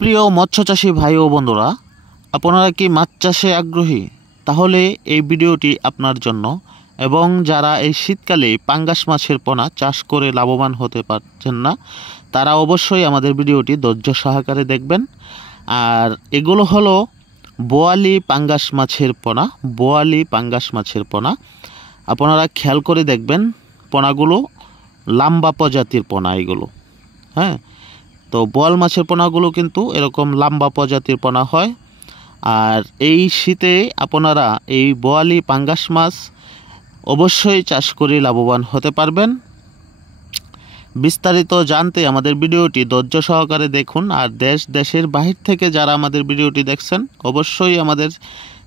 প্রিয় মৎস্যচাষী ভাই ও বন্ধুরা, আপনারা কি মাছ চাষে আগ্রহী? তাহলে এই ভিডিওটি আপনার জন্য। এবং যারা এই শীতকালে পাঙ্গাস মাছের পোনা চাষ করে লাভবান হতে পারছেন না, তারা অবশ্যই আমাদের ভিডিওটি ধৈর্য সহকারে দেখবেন। আর এগুলো হলো বোয়ালি পাঙ্গাস মাছের পোনা। বোয়ালি পাঙ্গাস মাছের পোনা আপনারা খেয়াল করে দেখবেন, পোনাগুলো লম্বা প্রজাতির পোনা এগুলো। হ্যাঁ, তো বোয়াল মাছের পোনাগুলো কিন্তু এরকম লম্বা প্রজাতির পোনা হয়। আর এই শীতে আপনারা এই বোয়ালি পাঙ্গাস মাছ অবশ্যই চাষ করে লাভবান হতে পারবেন। বিস্তারিত জানতে আমাদের ভিডিওটি ধৈর্য সহকারে দেখুন। আর দেশের বাহির থেকে যারা আমাদের ভিডিওটি দেখছেন, অবশ্যই আমাদের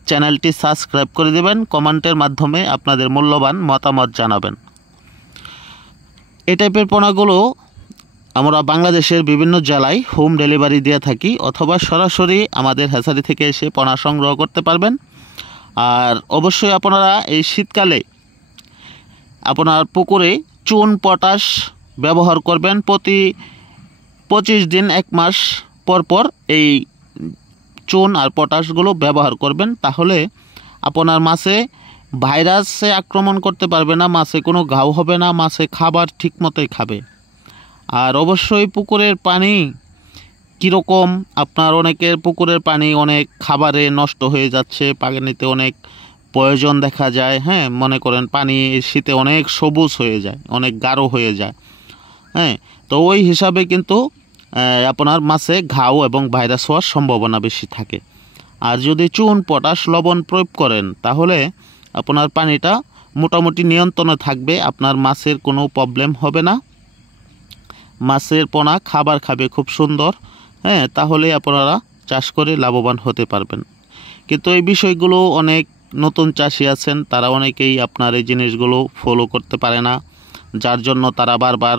চ্যানেলটি সাবস্ক্রাইব করে দেবেন। কমেন্টের মাধ্যমে আপনাদের মূল্যবান মতামত জানাবেন। এই টাইপের পোনাগুলো আমরা বাংলাদেশের বিভিন্ন জেলায় হোম ডেলিভারি দিয়ে থাকি, অথবা সরাসরি আমাদের হ্যাচারি থেকে এসে পোনা সংগ্রহ করতে পারবেন। আর অবশ্যই আপনারা এই শীতকালে আপনার পুকুরে চুন পটাশ ব্যবহার করবেন। প্রতি 25 দিন 1 মাস পর পর এই চুন আর পটাশগুলো ব্যবহার করবেন। তাহলে আপনার মাছে ভাইরাসে আক্রমণ করতে পারবে না, মাছে কোনো ঘাও হবে না, মাছে খাবার ঠিক মতোই খাবে। আর অবশ্যই পুকুরের পানি কীরকম, আপনার অনেকের পুকুরের পানি অনেক খাবারে নষ্ট হয়ে যাচ্ছে, পানিতে অনেক প্রয়োজন দেখা যায়। হ্যাঁ, মনে করেন পানি শীতে অনেক সবুজ হয়ে যায়, অনেক গাঢ় হয়ে যায়। হ্যাঁ, তো ওই হিসাবে কিন্তু আপনার মাছে ঘাও এবং ভাইরাস হওয়ার সম্ভাবনা বেশি থাকে। আর যদি চুন পটাশ লবণ প্রয়োগ করেন, তাহলে আপনার পানিটা মোটামুটি নিয়ন্ত্রণে থাকবে, আপনার মাছের কোনো প্রবলেম হবে না, মাছের পোনা খাবার খাবে খুব সুন্দর। হ্যাঁ, তাহলে আপনারা চাষ করে লাভবান হতে পারবেন। কিন্তু এই বিষয়গুলো অনেক নতুন চাষি আছেন, তারা অনেকেই আপনার এই জিনিসগুলো ফলো করতে পারে না, যার জন্য তারা বারবার